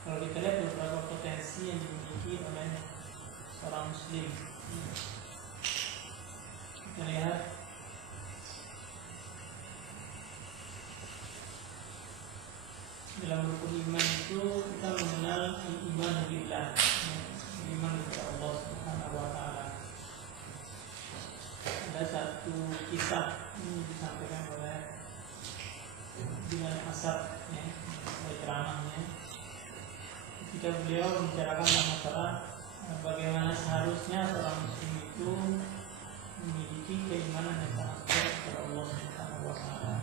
Kalau kita lihat beberapa potensi yang dimiliki oleh seorang muslim, kita lihat dalam rukun iman itu kita mengenal iman billah, iman kepada Allah Subhanahu wa taala. Ada satu kisah ini disampaikan oleh Bilal Asad, oleh ceramahnya. Ketika beliau membicarakan masalah bagaimana seharusnya seorang muslim itu memiliki keimanan yang sangat kuat kepada Allah Subhanahu wa taala.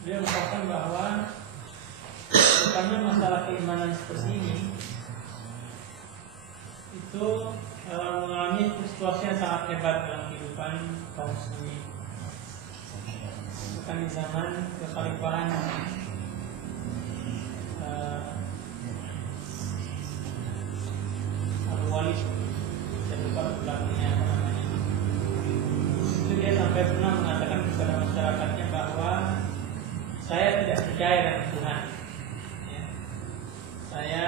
Beliau mengatakan bahwa bukannya masalah keimanan seperti ini itu mengalami situasi yang sangat hebat dalam kehidupan kaum muslimin. Bukan di zaman kekhalifahan Abu Walid, saya lupa belakangnya apa namanya. Itu dia sampai pernah mengatakan kepada masyarakatnya bahwa saya tidak percaya dengan Tuhan. Saya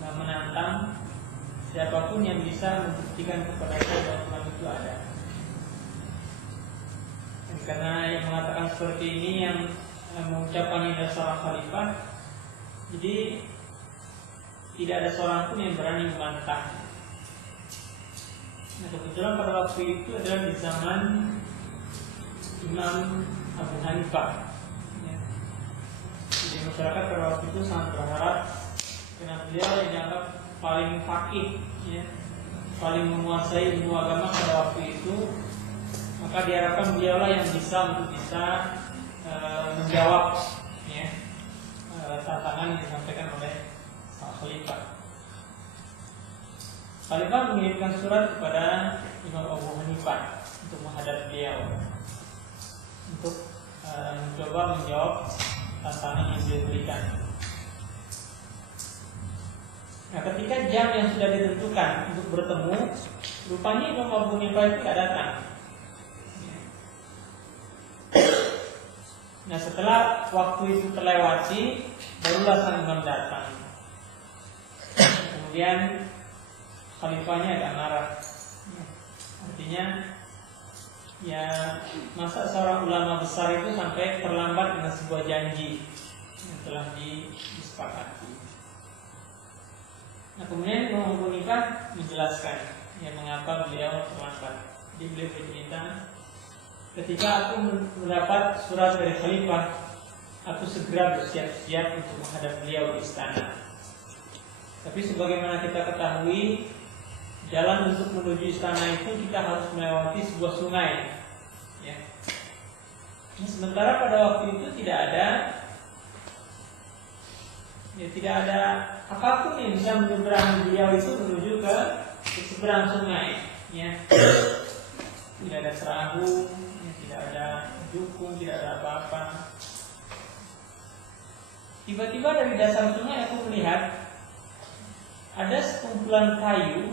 menantang siapapun yang bisa membuktikan kepada saya bahwa Tuhan itu ada. Dan karena yang mengatakan seperti ini, yang mengucapkan ini adalah seorang khalifah, jadi tidak ada seorang pun yang berani membantah. Nah, kebetulan pada waktu itu adalah di zaman Imam Abu Hanifah. Jadi masyarakat pada waktu itu sangat berharap karena beliau yang dianggap paling faqih, paling menguasai ilmu agama pada waktu itu, maka diharapkan beliaulah yang bisa menjawab tantangan yang disampaikan oleh sang khalifah. Khalifah mengirimkan surat kepada Imam Abu Hanifah untuk menghadap beliau, untuk mencoba menjawab tantangan yang beliau berikan. Nah, ketika jam yang sudah ditentukan untuk bertemu, rupanya Imam Abu Hanifah itu tidak datang. Nah, setelah waktu itu terlewati, barulah sang imam datang. Kemudian khalifahnya agak marah. Artinya, ya masa seorang ulama besar itu sampai terlambat dengan sebuah janji yang telah disepakati. Nah, kemudian Imam Abu Hanifah menjelaskan mengapa beliau terlambat. Jadi beliau bercerita, ketika aku mendapat surat dari khalifah, aku segera bersiap-siap untuk menghadap beliau di istana. Tapi sebagaimana kita ketahui, jalan untuk menuju istana itu kita harus melewati sebuah sungai. Sementara pada waktu itu tidak ada apapun yang bisa menyeberangi beliau itu menuju ke seberang sungai. Tidak ada perahu, tidak ada jukung, tidak ada apa-apa. Tiba-tiba dari dasar sungai aku melihat ada sekumpulan kayu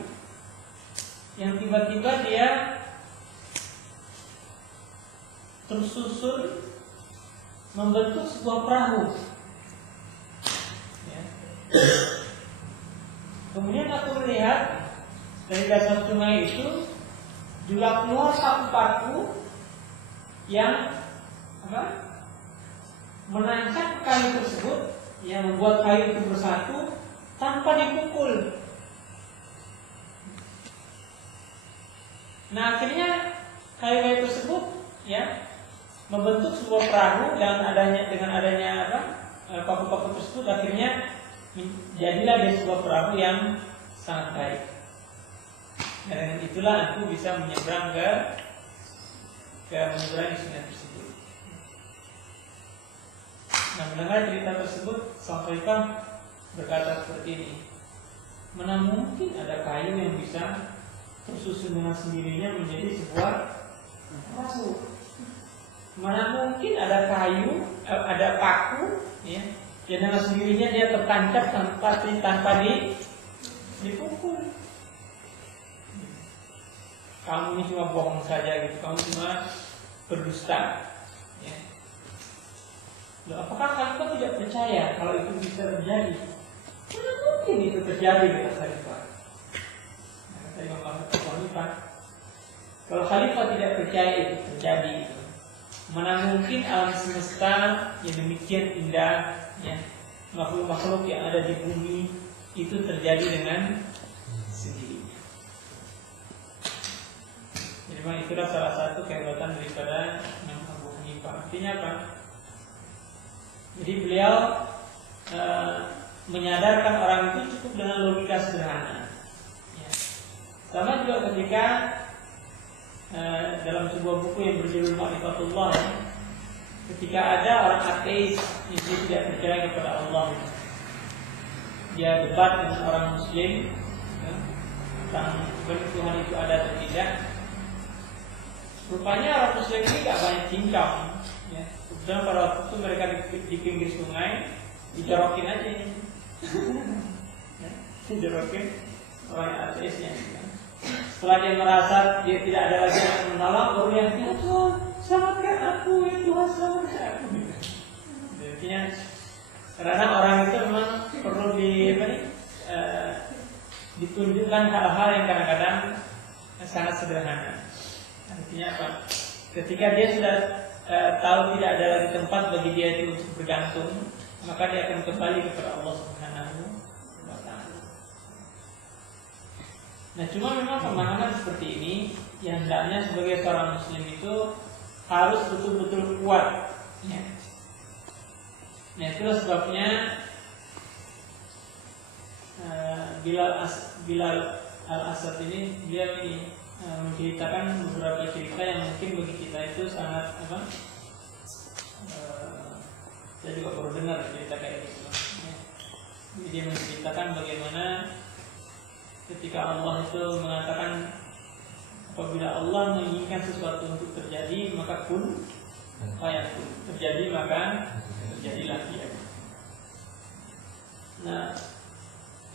yang tiba-tiba dia tersusun membentuk sebuah perahu. Kemudian aku melihat dari dasar sungai itu juga keluar paku-paku yang menancap kayu tersebut, yang membuat kayu itu bersatu tanpa dipukul. Nah, akhirnya kayu-kayu tersebut membentuk sebuah perahu dengan adanya paku-paku tersebut, akhirnya jadilah dia sebuah perahu yang sangat baik. Dan dengan itulah aku bisa menyeberang menyeberangi sungai tersebut. mendengar cerita tersebut, sang khalifah berkata seperti ini, mana mungkin ada kayu yang bisa tersusun dengan sendirinya menjadi sebuah rasul? Mana mungkin ada kayu, ada paku, ya, yang dengan sendirinya dia tertancap tanpa dipukul. Kamu ini cuma bohong saja gitu, kamu cuma berdusta. Ya. Loh, apakah khalifah tidak percaya kalau itu bisa terjadi? Mana mungkin itu terjadi kata khalifah. Nah, kata Imam Khalifah, kalau khalifah tidak percaya itu terjadi, mana mungkin alam semesta yang demikian indah, ya, makhluk-makhluk yang ada di bumi itu terjadi dengan sendirinya. Jadi memang itulah salah satu kehebatan daripada Imam Abu Hanifah. Artinya apa? Jadi beliau menyadarkan orang itu cukup dengan logika sederhana. Ya. Sama juga ketika dalam sebuah buku yang berjudul Ma'rifatullah, ya, ketika ada orang ateis yang tidak percaya kepada Allah, dia debat dengan orang Muslim, ya, tentang Tuhan itu ada atau tidak. Rupanya orang Muslim ini gak banyak cincang, ya. Kemudian pada waktu itu mereka di pinggir sungai dijorokin aja, ya, dijorokin orang ateisnya. Ya. Setelah dia merasa dia tidak ada lagi yang menolong, baru yang ya Tuhan selamatkan aku, ya Tuhan selamatkan aku. Artinya karena orang itu memang perlu ditunjukkan hal-hal yang kadang-kadang sangat sederhana. Artinya apa? Ketika dia sudah tahu tidak ada lagi tempat bagi dia itu untuk bergantung, maka dia akan kembali kepada Allah Subhanahu wa Ta'ala. Nah, cuma memang pemahaman seperti ini yang hendaknya sebagai seorang Muslim itu harus betul-betul kuat. Ya. Nah, itulah sebabnya Bilal Al-Asad ini dia ini menceritakan beberapa cerita yang mungkin bagi kita itu sangat saya juga baru dengar cerita kayak gitu. Ya. Dia menceritakan bagaimana ketika Allah itu mengatakan apabila Allah menginginkan sesuatu untuk terjadi maka kun fayakun, terjadi maka terjadilah dia. Nah,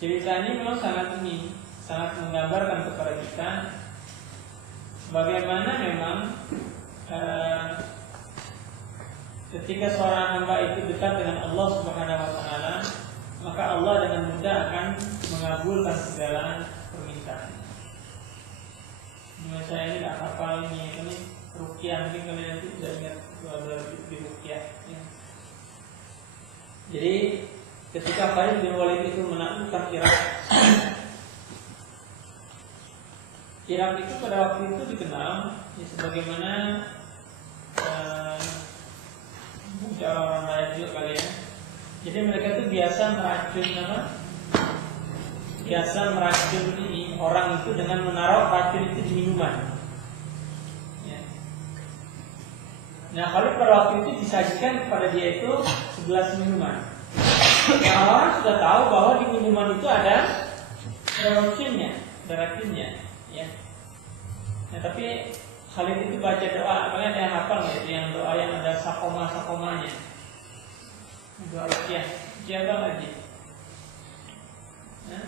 cerita ini memang sangat menggambarkan kepada kita bagaimana memang ketika seorang hamba itu dekat dengan Allah Subhanahu wa Ta'ala, maka Allah dengan mudah akan mengabulkan segala permintaan. Saya ini tidak hafal ini ruqyah, mungkin kalian nanti bisa ingat di ruqyah. Ya. Jadi ketika Khalid bin Walid itu menaklukkan Irak itu pada waktu itu dikenal ya, sebagaimana orang lain juga kalian. Jadi mereka itu biasa meracun ini orang itu dengan menaruh racun itu di minuman. Ya. Nah, kalau pada waktu itu disajikan kepada dia itu 11 minuman. Nah, orang sudah tahu bahwa di minuman itu ada racunnya, ya. Nah, tapi Khalid itu baca doa, kalian yang hafal ya, yang doa yang ada sakoma-sakomanya. Doa ruqyah, jaga lagi. Nah,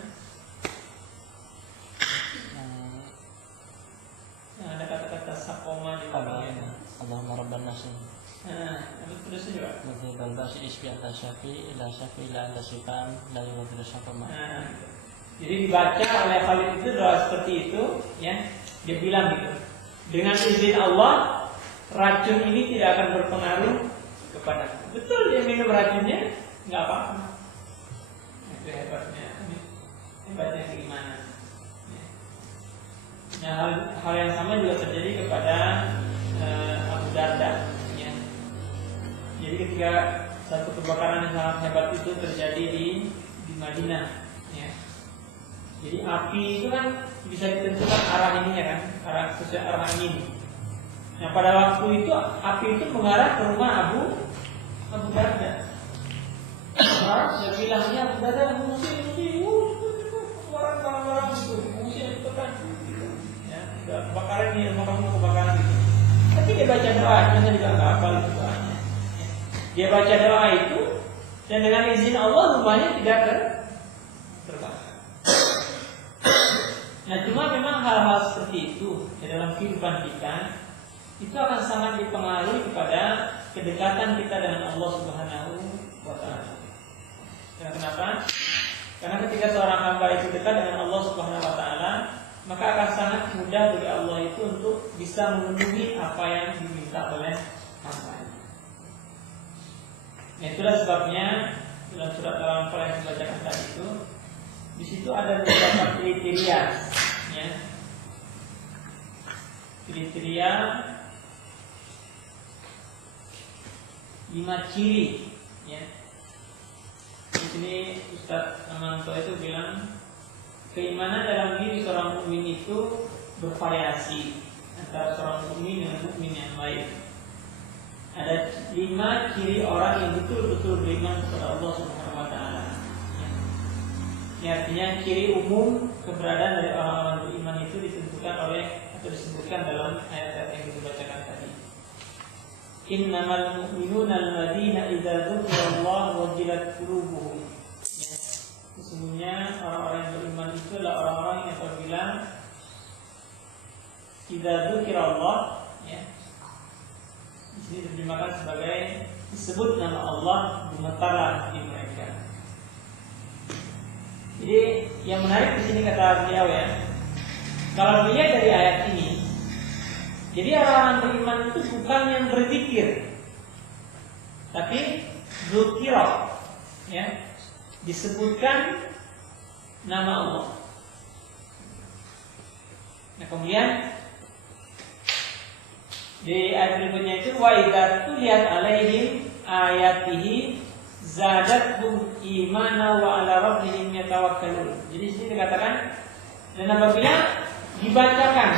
ada kata-kata sakoma di belakangnya. Allahumma rabban nasi. Itu terus juga. Mudhibal basi isbi ala syafi ila syafi ila anta syifan la yughadiru saqama. Jadi dibaca oleh Khalid itu doa seperti itu, ya. Dia bilang gitu. Dengan izin Allah, racun ini tidak akan berpengaruh kepadaku. Betul dia minum racunnya, nggak apa-apa. Itu hebatnya. Hebatnya gimana? Nah, hal yang sama juga terjadi kepada Abu Darda. Ya. Jadi ketika satu kebakaran yang sangat hebat itu terjadi di Madinah. Ya. Jadi api itu kan bisa ditentukan arah ininya kan, arah angin. Nah, pada waktu itu api itu mengarah ke rumah Abu Darda. orang dia bilangnya ada musim orang musim itu kan ya kebakaran ini mau kebakaran itu. Tapi dia baca doanya juga nggak hafal itu doanya. Dia baca doa itu dan dengan izin Allah rumahnya tidak terbakar. Nah cuma memang hal-hal seperti itu di dalam kehidupan kita itu akan sangat dipengaruhi kepada kedekatan kita dengan Allah Subhanahu wa Ta'ala. Kenapa? Karena ketika seorang hamba itu dekat dengan Allah Subhanahu wa Ta'ala, maka akan sangat mudah bagi Allah itu untuk bisa memenuhi apa yang diminta oleh hamba. Nah, itulah sebabnya dalam surat Al-Anfal yang dibacakan tadi itu, di situ ada beberapa kriteria, ya. Kriteria 5 ciri, ya. Di sini Ustaz Amanto itu bilang keimanan dalam diri seorang mukmin itu bervariasi antara seorang mukmin dengan mukmin yang lain. Ada 5 ciri orang yang betul-betul beriman kepada Allah Subhanahu wa Ta'ala. Ini artinya ciri umum keberadaan dari orang-orang beriman itu ditentukan oleh atau disebutkan dalam ayat-ayat yang kita bacakan tadi. Innamal mu'minuna alladzina idza dzukirallahu wajilat qulubuhum. Ya. Sesungguhnya orang-orang yang beriman itu adalah orang-orang yang apabila idza dzukirallah, ya. Di sini diterjemahkan sebagai disebut nama Allah gemetarlah hati mereka. Jadi yang menarik di sini kata beliau, ya. Kalau dilihat dari ayat ini, jadi orang-orang beriman itu bukan yang berzikir, tapi dzukira, ya, disebutkan nama Allah. Nah kemudian di ayat berikutnya itu wa idza tuliyat alaihim ayatihi zadatuhum imana wa ala rabbihim yatawakkalun. Jadi di sini dikatakan dan apabila dibacakan,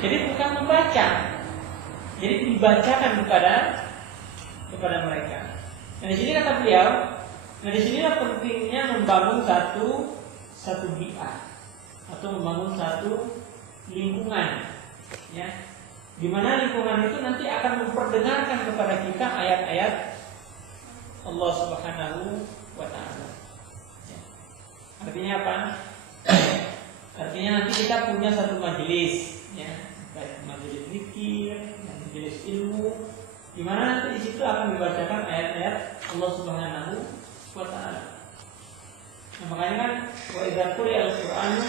jadi bukan membaca, jadi dibacakan kepada mereka. Nah di sini kata beliau, nah di sinilah pentingnya membangun satu bi'ah atau membangun satu lingkungan, ya, di mana lingkungan itu nanti akan memperdengarkan kepada kita ayat-ayat Allah Subhanahu wa Ta'ala. Ya. Artinya apa? Artinya nanti kita punya satu majelis, ya, baik majelis zikir, majelis ilmu, di mana nanti di situ akan dibacakan ayat-ayat Allah Subhanahu wa Ta'ala. Nah, makanya kan wa idza quri'a al-Qur'anu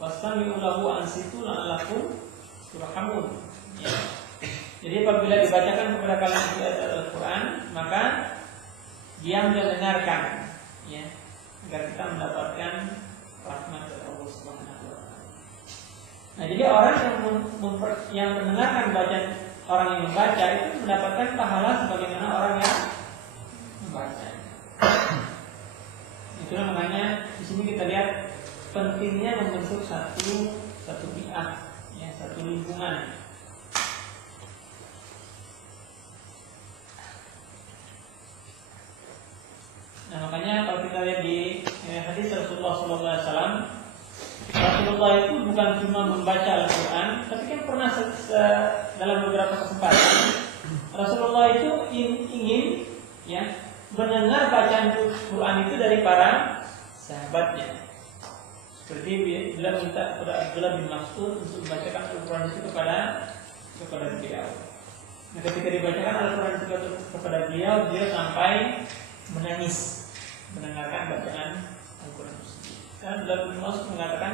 wastami'u lahu ansitu la'allakum turhamun. Ya. Jadi apabila dibacakan kepada kalian ayat Al-Qur'an, maka diam dan dengarkan, ya, agar kita mendapatkan rahmat dari Allah Subhanahu wa Ta'ala. Nah, jadi orang yang mendengarkan bacaan orang yang membaca itu mendapatkan pahala sebagaimana orang yang membaca. Itulah makanya di sini kita lihat pentingnya membentuk satu bi'ah, ya, satu lingkungan. Nah makanya kalau kita lihat di hadis Rasulullah SAW, Rasulullah itu bukan cuma membaca Al-Quran, tapi kan pernah dalam beberapa kesempatan Rasulullah itu ingin, ya, mendengar bacaan Quran itu dari para sahabatnya. Seperti beliau minta kepada Abdullah bin Mas'ud untuk membacakan Al-Quran itu kepada beliau. Nah, ketika dibacakan Al-Quran itu kepada beliau sampai menangis mendengarkan bacaan Al-Quran tersebut. Karena Abdullah bin Mas'ud mengatakan,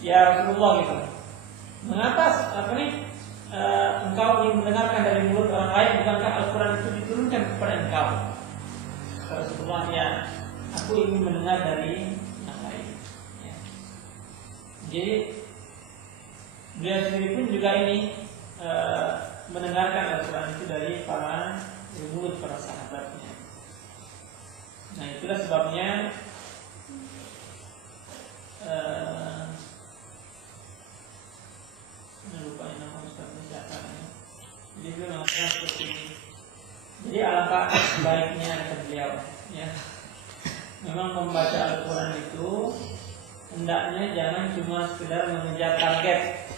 ya Rasulullah, gitu, mengapa engkau ingin mendengarkan dari mulut orang lain, bukankah Al-Quran itu diturunkan kepada engkau? Kata Rasulullah, ya, aku ingin mendengar dari yang lain. Ya. Jadi beliau sendiri pun juga ini mendengarkan Al-Quran itu dari mulut para sahabatnya. Nah itulah sebabnya lupa nama Ustaz siapa ya. Jadi beliau mengatakan seperti ini. apa baiknya kata beliau. Ya. Memang membaca Al-Quran itu hendaknya jangan cuma sekedar mengejar target.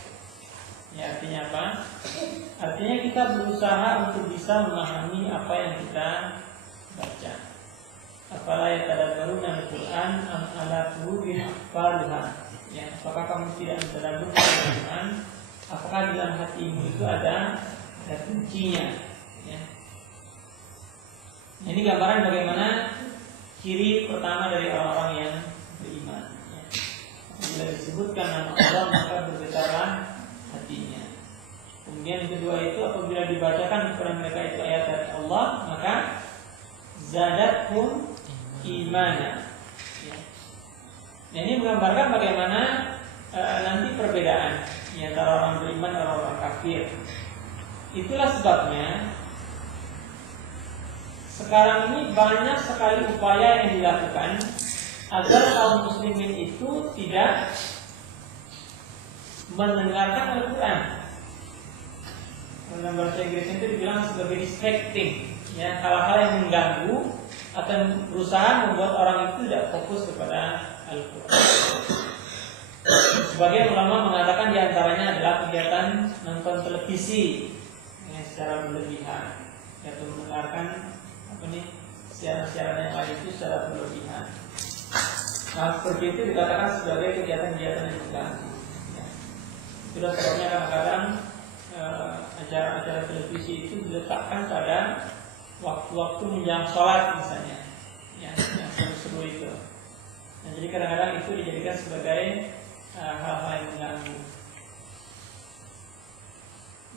Ya, artinya apa? Artinya kita berusaha untuk bisa memahami apa yang kita baca. Afala yatadabbaruna al-Qur'an am ala qulubin aqfaluha. Ya, apakah kamu tidak mentadabbur Al-Quran? Apakah di dalam hatimu itu ada kuncinya? Ya. Ini gambaran bagaimana ciri pertama dari orang-orang yang beriman. Ya. Bila disebutkan nama Allah maka bergetarlah hatinya. Kemudian yang kedua itu apabila dibacakan kepada mereka itu ayat dari Allah maka zadathum imana. Ya. Nah, ini menggambarkan bagaimana nanti perbedaan antara orang beriman dan orang kafir. Itulah sebabnya sekarang ini banyak sekali upaya yang dilakukan agar kaum muslimin itu tidak mendengarkan Al-Quran. Dalam bahasa Inggris itu dibilang sebagai distracting, ya, hal-hal yang mengganggu akan berusaha membuat orang itu tidak fokus kepada Al-Quran. Sebagian ulama mengatakan diantaranya adalah kegiatan nonton televisi yang secara berlebihan, yaitu mendengarkan siaran-siaran yang lain itu secara berlebihan. Nah, seperti itu dikatakan sebagai kegiatan-kegiatan yang mengganggu. Ya. Itulah sebabnya kadang-kadang acara-acara televisi itu diletakkan pada waktu-waktu menjelang sholat misalnya, ya, yang seru-seru itu. Nah, jadi kadang-kadang itu dijadikan sebagai hal-hal yang mengganggu.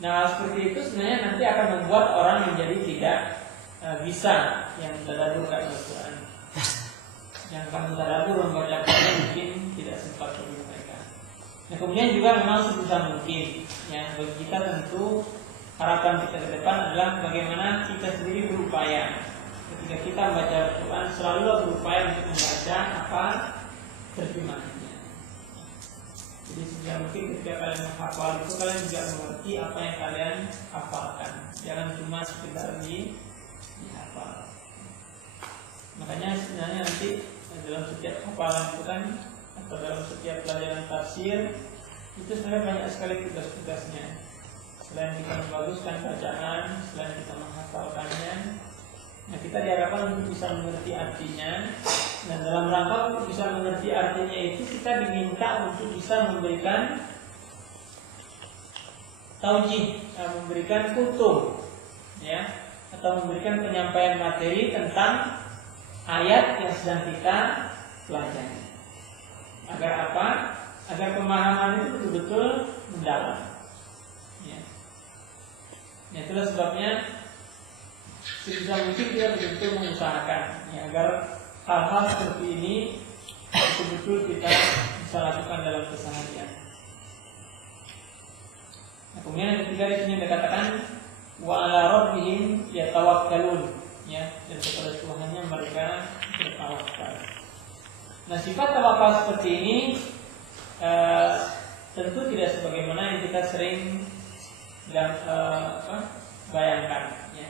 Nah, seperti itu sebenarnya nanti akan membuat orang menjadi tidak bisa yang tadabbur Al-Quran. Yang akan tadabbur membaca Al-Quran mungkin tidak sempat bagi mereka. Nah, kemudian juga memang sebisa mungkin, ya, bagi kita tentu harapan kita ke depan adalah bagaimana kita sendiri berupaya ketika kita membaca Al-Quran selalu berupaya untuk membaca apa terjemahannya. Jadi sebisa mungkin ketika kalian menghafal itu kalian juga mengerti apa yang kalian hafalkan. Jangan cuma sekedar dihafal. Makanya sebenarnya nanti dalam setiap hafalan itu kan atau dalam setiap pelajaran tafsir itu sebenarnya banyak sekali tugas-tugasnya. Selain kita membaguskan bacaan, selain kita menghafalkannya, nah kita diharapkan untuk bisa mengerti artinya. Dan dalam rangka untuk bisa mengerti artinya itu kita diminta untuk bisa memberikan taujih, memberikan kutub, ya, atau memberikan penyampaian materi tentang ayat yang sedang kita pelajari. Agar apa? Agar pemahaman itu betul-betul mendalam. Ya. Nah, itulah sebabnya sebisa mungkin kita betul-betul mengusahakan, ya, agar hal-hal seperti ini betul-betul kita bisa lakukan dalam keseharian. Nah, kemudian yang ketiga di sini dikatakan wa ala rabbihim yatawakkalun, ya, dan kepada Tuhannya mereka bertawakal. Nah, sifat tawakal seperti ini tentu tidak sebagaimana yang kita sering bayangkan, ya.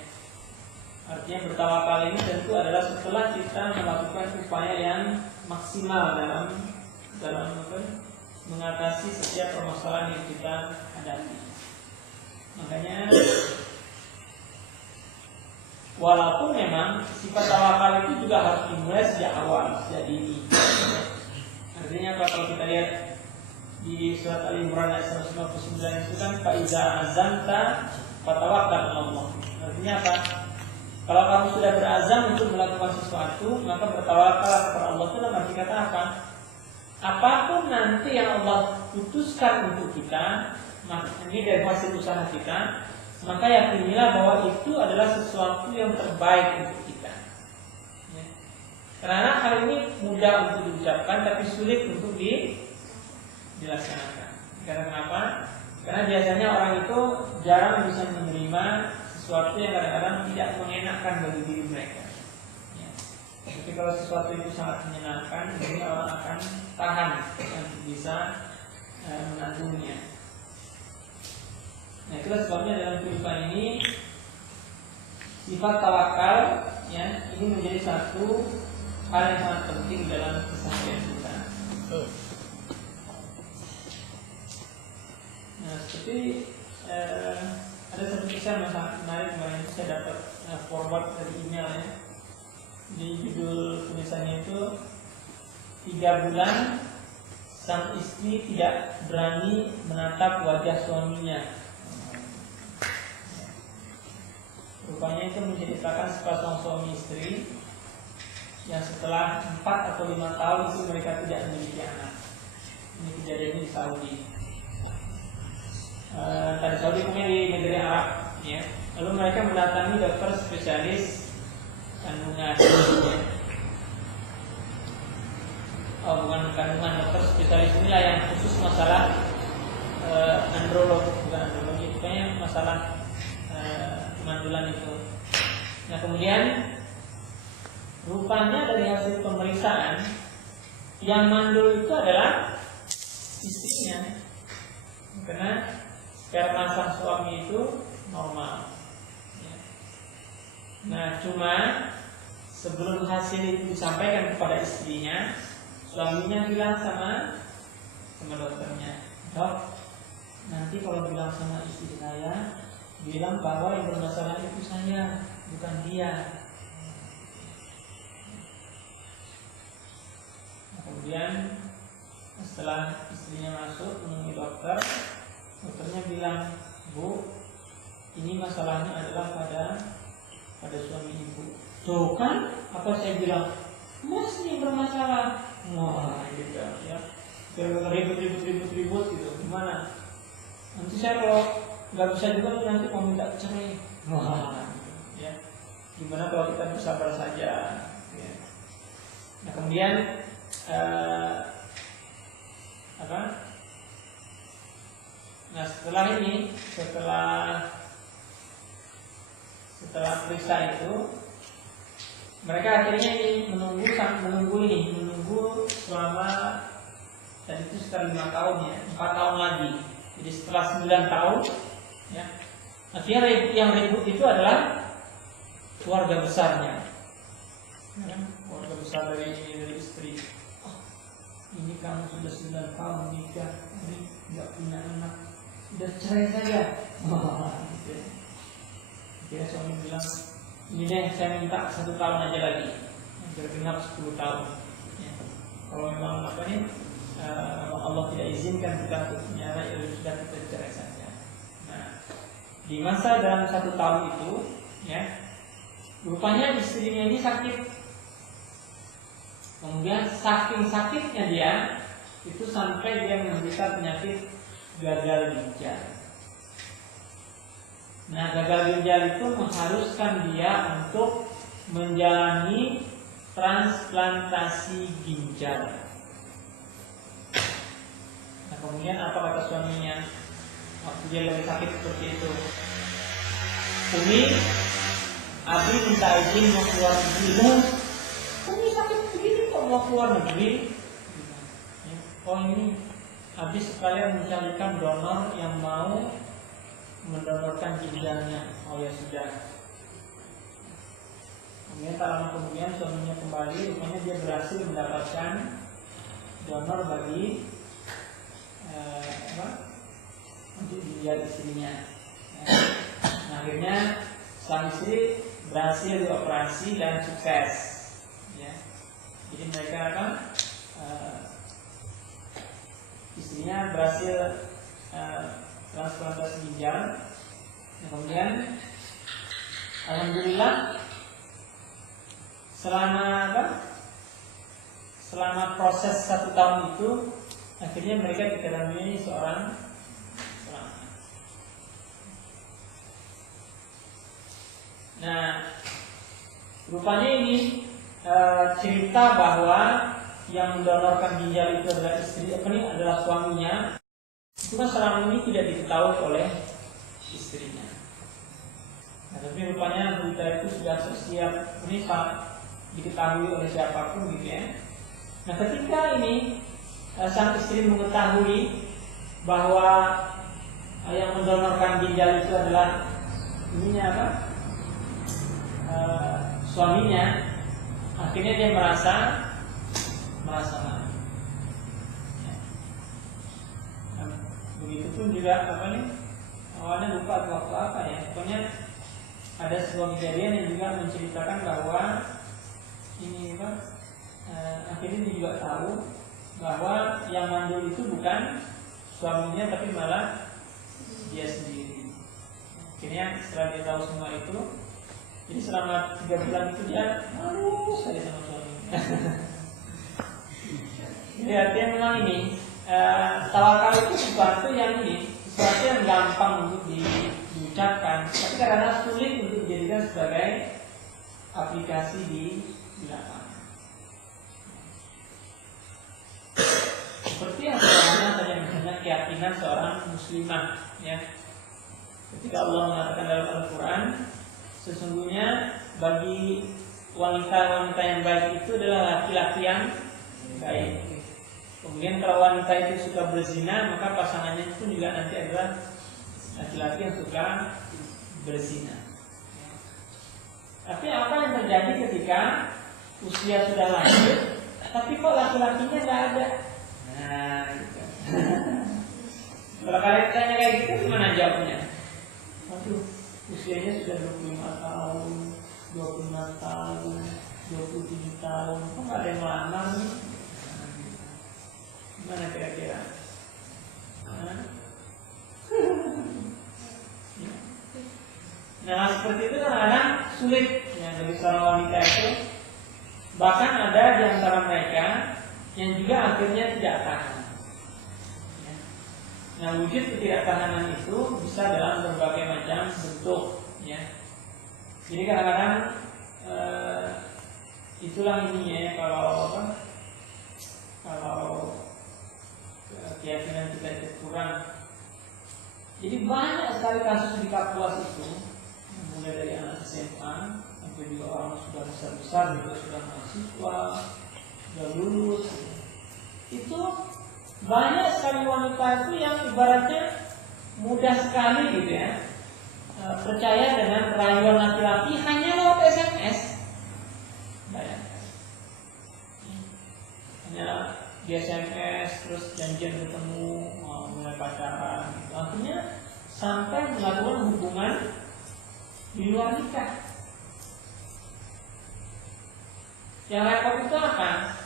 Artinya bertawakal ini tentu adalah setelah kita melakukan upaya yang maksimal dalam mengatasi setiap permasalahan yang kita hadapi. Makanya walaupun memang sifat tawakal itu juga harus dimulai sejak awal, sejak dini. Artinya kalau kita lihat di surat Al-Imran ayat 159 itu kan faiza azamta fatawakkal 'ala Allah. Artinya apa? Kalau kamu sudah berazam untuk melakukan sesuatu, maka bertawakal kepada Allah. Itu dalam arti kata apa? Apapun nanti yang Allah putuskan untuk kita, ini dari hasil usaha kita, maka yakinilah bahwa itu adalah sesuatu yang terbaik untuk kita. Ya. Karena hal ini mudah untuk diucapkan, tapi sulit untuk dilaksanakan. Karena kenapa? Karena biasanya orang itu jarang bisa menerima sesuatu yang kadang-kadang tidak mengenakan bagi diri mereka. Ya. Tapi kalau sesuatu itu sangat menyenangkan, jadi orang akan tahan untuk bisa menanggungnya. Nah, itulah sebabnya dalam kehidupan ini sifat tawakal ya, ini menjadi satu hal yang sangat penting dalam keseharian kita. Nah, seperti ada satu kisah yang sangat menarik kemarin saya dapat forward dari email ya. Di judul tulisannya itu 3 bulan sang istri tidak berani menatap wajah suaminya. Rupanya itu menceritakan sepasang suami istri yang setelah 4 atau 5 tahun itu mereka tidak memiliki anak. Ini kejadiannya di Saudi. Tadi Saudi punya di negeri Arab ya. Lalu mereka mendatangi dokter spesialis kandungan ya. Bukan kandungan, dokter spesialis inilah yang khusus masalah andrologi, bukan andrologi, pokoknya masalah kemandulan itu. Nah kemudian rupanya dari hasil pemeriksaan yang mandul itu adalah istrinya, karena sperma sang suami itu normal. Nah cuma sebelum hasil itu disampaikan kepada istrinya, suaminya bilang sama dokternya, "Dok, nanti kalau bilang sama istri saya, bilang bahwa yang bermasalah itu saya, bukan dia." Nah, kemudian setelah istrinya masuk menemui dokter, dokternya bilang, "Bu, ini masalahnya adalah pada suami ibu." Tuh kan, apa saya bilang, "Mas ini bermasalah." Wah, gitu ya. Ribut gitu. Gimana? Nanti saya kalau nggak bisa juga nanti mau minta cerai. Wah, gitu, ya. Gimana kalau kita bersabar saja? Ya. Nah kemudian Nah setelah periksa itu, mereka akhirnya menunggu selama tadi itu sekitar 5 tahun ya, 4 tahun lagi. Jadi setelah 9 tahun ya, akhirnya yang ribut itu adalah keluarga besarnya, ya, keluarga besar dari istri. "Oh, ini kamu sudah 9 tahun nikah, ini nggak punya anak, udah cerai saja." Gitu. Akhirnya suami bilang, "Ini deh, saya minta 1 tahun aja lagi, biar genap 10 tahun. Ya. Kalau memang Allah tidak izinkan kita untuk punya anak, ya sudah kita cerai saja." Nah, di masa dalam 1 tahun itu, ya, rupanya istrinya ini sakit. Kemudian saking sakitnya dia, itu sampai dia menderita penyakit gagal ginjal. Nah, gagal ginjal itu mengharuskan dia untuk menjalani transplantasi ginjal. Nah, kemudian apa kata suaminya waktu dia lagi sakit seperti itu? "Umi, Abi minta izin mau keluar negeri." "Umi sakit begini kok mau keluar negeri?" "Oh, ini Abi sekalian mencarikan donor yang mau mendonorkan ginjalnya." "Oh ya sudah." Kemudian tak lama kemudian suaminya kembali, rupanya dia berhasil mendapatkan donor bagi untuk ginjal istrinya. Nah, akhirnya sang istri berhasil dioperasi dan sukses. Ya. Jadi mereka istrinya berhasil transplantasi ginjal. Nah, kemudian alhamdulillah selama proses 1 tahun itu akhirnya mereka dikaruniai seorang anak. Nah, rupanya ini cerita bahwa yang mendonorkan ginjal itu adalah istri, adalah suaminya. Itu kan selama ini tidak diketahui oleh istrinya. Nah, tapi rupanya berita itu sudah siap ini diketahui oleh siapapun gitu ya. Nah, ketika ini sang istri mengetahui bahwa yang mendonorkan ginjal itu adalah suaminya, akhirnya dia merasa malu. Begitupun juga awalnya lupa waktu apa ya, pokoknya ada sebuah kejadian yang juga menceritakan bahwa akhirnya dia juga tahu bahwa yang mandul itu bukan suaminya tapi malah dia sendiri. Akhirnya setelah dia tahu semua itu, jadi selama 3 bulan itu dia malu sekali sama suaminya. Jadi artinya memang ini tawakal itu sesuatu yang gampang untuk diucapkan, tapi karena sulit untuk dijadikan sebagai aplikasi di lapangan. Seperti yang sederhana saja, misalnya keyakinan seorang muslimah, ya. Ketika Allah mengatakan dalam Al-Quran, sesungguhnya bagi wanita-wanita yang baik itu adalah laki-laki yang baik. Kemudian kalau wanita itu suka berzina, maka pasangannya itu juga nanti adalah laki-laki yang suka berzina. Tapi apa yang terjadi ketika usia sudah lanjut, tapi kok laki-lakinya nggak ada? Nah, gitu. Kalau kalian tanya kayak gitu, gimana jawabnya? Waduh, usianya sudah 25 tahun, 26 tahun, 27 tahun, kok nggak ada yang melamar nih? Gimana kira-kira? Nah, seperti itu kadang-kadang sulit ya bagi seorang wanita itu. Bahkan ada di antara mereka yang juga akhirnya tidak tahan. Nah, wujud ketidaktahanan itu bisa dalam berbagai macam bentuk, ya. Jadi kadang-kadang itulah ininya ya, kalau keyakinan kita itu kurang. Jadi banyak sekali kasus di Kapuas itu, mulai dari anak SMA sampai juga orang sudah besar-besar, juga sudah mahasiswa, sudah lulus. Itu banyak sekali wanita itu yang ibaratnya mudah sekali gitu ya, percaya dengan rayuan laki-laki hanya lewat SMS. Bayangkan, hanya di SMS terus janjian ketemu, mulai pacaran gitu. Akhirnya sampai melakukan hubungan di luar nikah. Yang repot itu apa?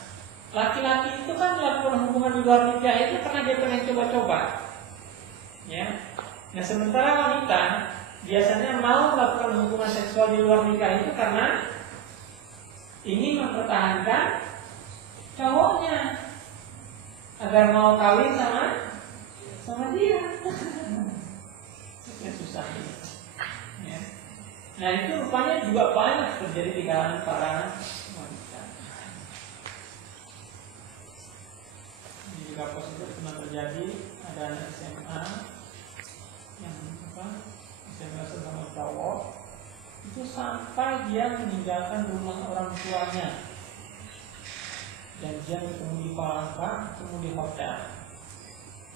Laki-laki itu kan melakukan hubungan di luar nikah itu karena dia pengen coba-coba, ya. Nah, sementara wanita biasanya mau melakukan hubungan seksual di luar nikah itu karena ingin mempertahankan cowoknya agar mau kawin sama dia. Itu susah, ya. Nah, itu rupanya juga banyak terjadi di kalangan para wanita. Di Kapuas itu pernah terjadi, ada anak SMA yang SMA sama cowok itu sampai dia meninggalkan rumah orang tuanya, janjian ketemu di Palangka, ketemu di hotel,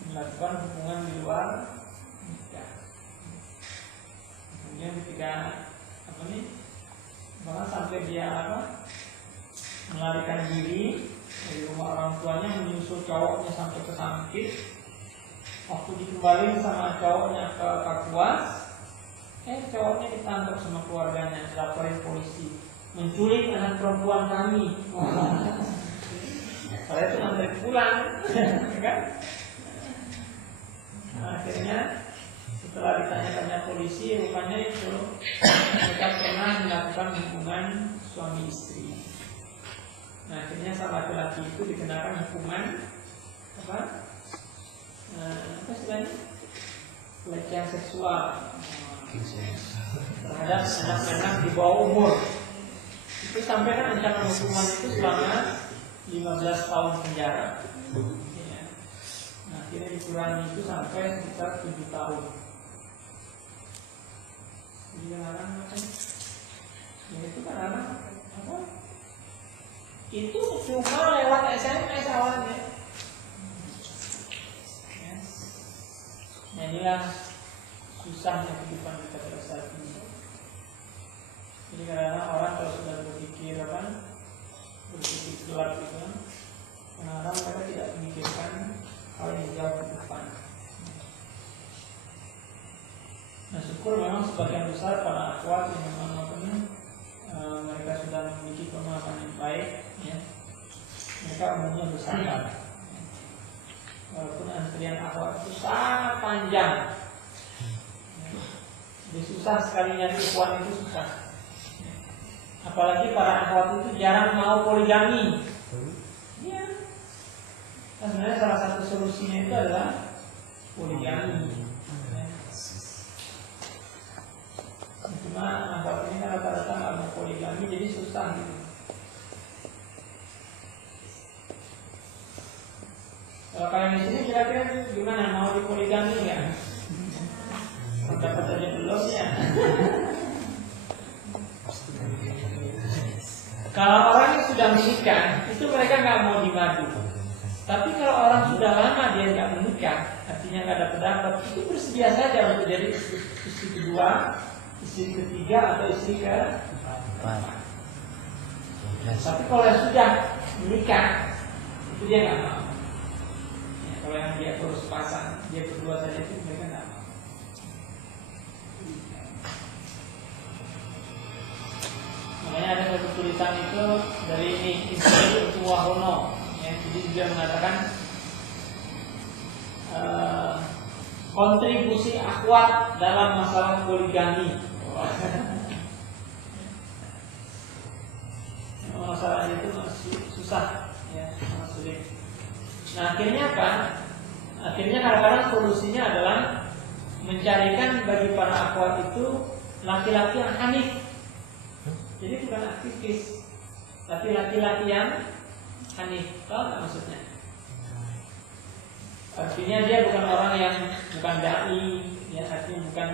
melakukan hubungan di luar nikah. Kemudian ketika bahkan sampai dia melarikan diri dari rumah orang tuanya, menyusul cowoknya sampai ke Sampit. Waktu dikembali sama cowoknya ke Kapuas, cowoknya ditangkap sama keluarganya, dilaporin polisi, menculik anak perempuan kami. Saya itu nanti pulang, kan? Nah, akhirnya setelah ditanya-tanya polisi, rupanya itu mereka pernah melakukan hubungan suami istri. Nah, akhirnya sang laki-laki itu dikenakan hukuman apa istilahnya? Pelecehan seksual terhadap anak-anak di bawah umur. Itu sampai kan ancaman hukuman itu selama 15 tahun penjara. Ya. Nah, akhirnya dikurangi itu sampai sekitar 7 tahun. Jadi kadang-kadang ya itu kadang-kadang itu cuma lewat SMS awalnya. Ya. Nah, inilah susahnya kehidupan kita pada saat ini. Jadi kadang-kadang orang kalau sudah berpikir gelap gitu, kadang-kadang mereka tidak memikirkan hal yang jauh ke depan. Nah, syukur memang sebagian besar para akhwat yang memang mereka sudah memiliki pemahaman yang baik, ya. Mereka umumnya bersabar. Walaupun antrian akhwat itu sangat panjang, jadi susah sekali nyari ikhwan itu susah. Apalagi para akhwat itu jarang mau poligami. Ya. Nah, sebenarnya salah satu solusinya itu adalah poligami. Cuma akhwat ini kan rata-rata nggak mau poligami, jadi susah gitu. Kalau kalian di sini kira-kira gimana, mau dipoligami nggak? Dapat aja belum ya. Kalau orang yang sudah menikah, itu mereka nggak mau dimadu. Tapi kalau orang sudah lama dia nggak menikah, artinya nggak ada pendapat, itu bersedia saja untuk jadi istri kedua, istri ketiga atau istri keempat. Tapi kalau yang sudah menikah, itu dia nggak mau. Ya, kalau yang dia terus pasang, dia berdua saja itu mereka nggak mau. Makanya ada satu tulisan itu dari ini Insinyur Tuwahono, ya, jadi dia mengatakan kontribusi akhwat dalam masalah poligami. Masalahnya itu masih susah, ya, sangat sulit. Nah, akhirnya apa? Akhirnya kadang-kadang solusinya adalah mencarikan bagi para akhwat itu laki-laki yang hanif. Jadi bukan aktivis, tapi laki-laki yang hanif. Tahu nggak maksudnya? Artinya dia bukan orang yang bukan dai, ya, artinya bukan